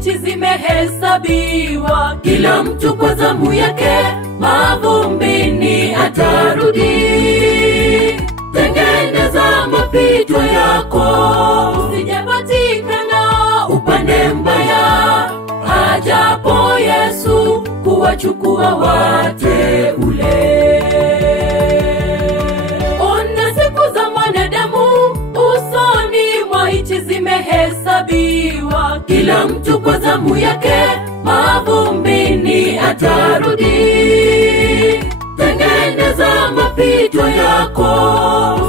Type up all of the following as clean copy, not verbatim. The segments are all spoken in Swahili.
nchi zimehesabiwa. Kila mtu kwa zamu yake mavumbini atarudi. Tengeneza mapito yako, usijapatikana upande mbaya. Ajapo Yesu kuwachukua wateule. Ona siku za mwanadamu usoni mwa nchi zimehesabiwa. Kila mtu kwa zamu yake mavumbini atarudi. Tengeneza mapito yako,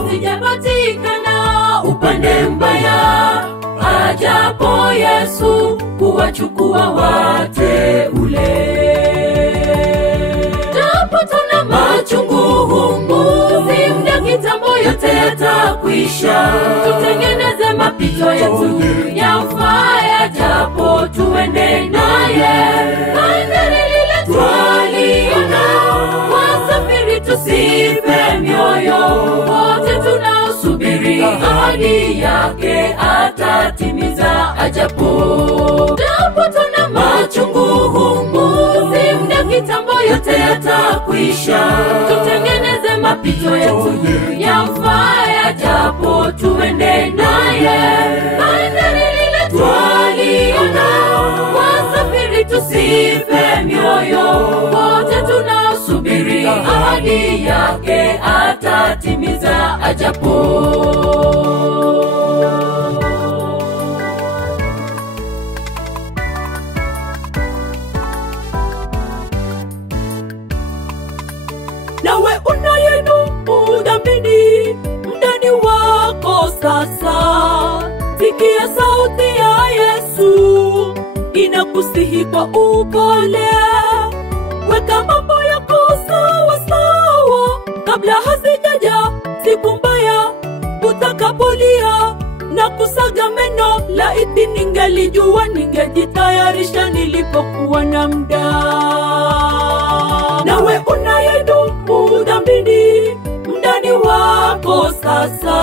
usijapatikana upande mbaya. Ajapo Yesu kuwachukua wateule. Japo tuna machungu humu, si muda kitambo yote yatakwisha. Tutengeneze mapito yetu yamfaya, japo tuende naye. Bandari lile twaliona, wasafiri tusife mioyo. Wote tunaosubiri ahadi yake atatimiza ajapo. Japo tuna machungu humu, si muda kitambo yote yatakwisha. Tutengeneze mapito yetu yamfaya, japo tuende naye. Bandari lile twaliona, wasafiri tusife mioyo. Wote tunaosubiri ahadi yake atatimiza ajapo. Nawe unayedumu dhambini ndani wako sasa, sikia sauti ya Yesu inakusihi kwa upole. Weka mambo yako sawa sawa kabla hazijaja siku mbaya utakapolia na kusaga meno. Laiti ningelijua, ningejitayarisha nilipokuwa na muda. Nawe unayedumu dhambini ndani wako sasa,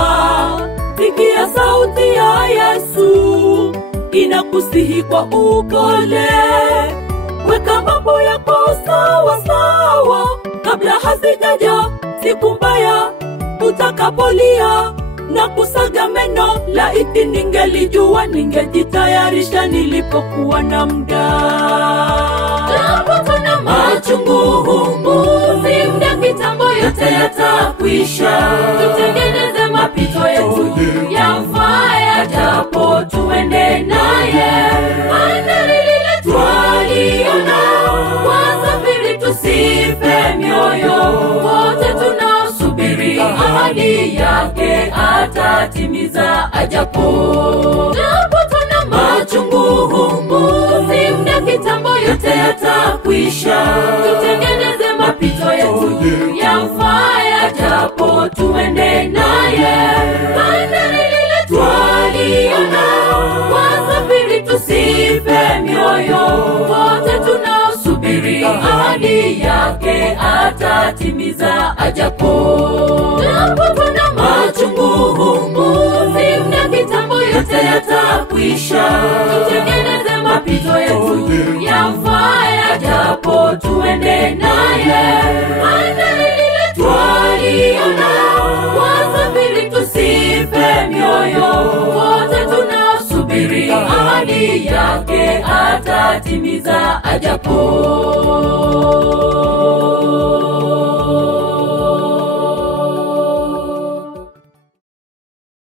sikia sauti ya Yesu inakusihi kwa upole. Weka mambo yako sawa sawa kabla hazijaja siku mbaya utakapolia na kusaga meno. Laiti ningelijua, ningejitayarisha nilipokuwa na muda. Japo tuna machungu humu, si muda kitambo yote yatakwisha. Tutengeneze mapito yetu yamfaya, japo tuende naye. Bandari lile twaliona, wasafiri tusife mioyo. Wote tunaosubiri ahadi yake atatimiza ajapo. Japo tuna machungu humu, si muda kitambo yote yatakwisha. Tutengeneze mapito yetu yamfaya, japo tuende naye. Bandari lile twaliona, wasafiri tusife mioyo. Wote tunaosubiri ahadi yake atatimiza ajapo. Japo tuna machungu humu, si muda kitambo yote yatakwisha. Tutengeneze mapito yetu yamfaya, japo tuende naye. Bandari lile twaliona, wasafiri tusife mioyo. Wote tunaosubiri ahadi yake atatimiza ajapo.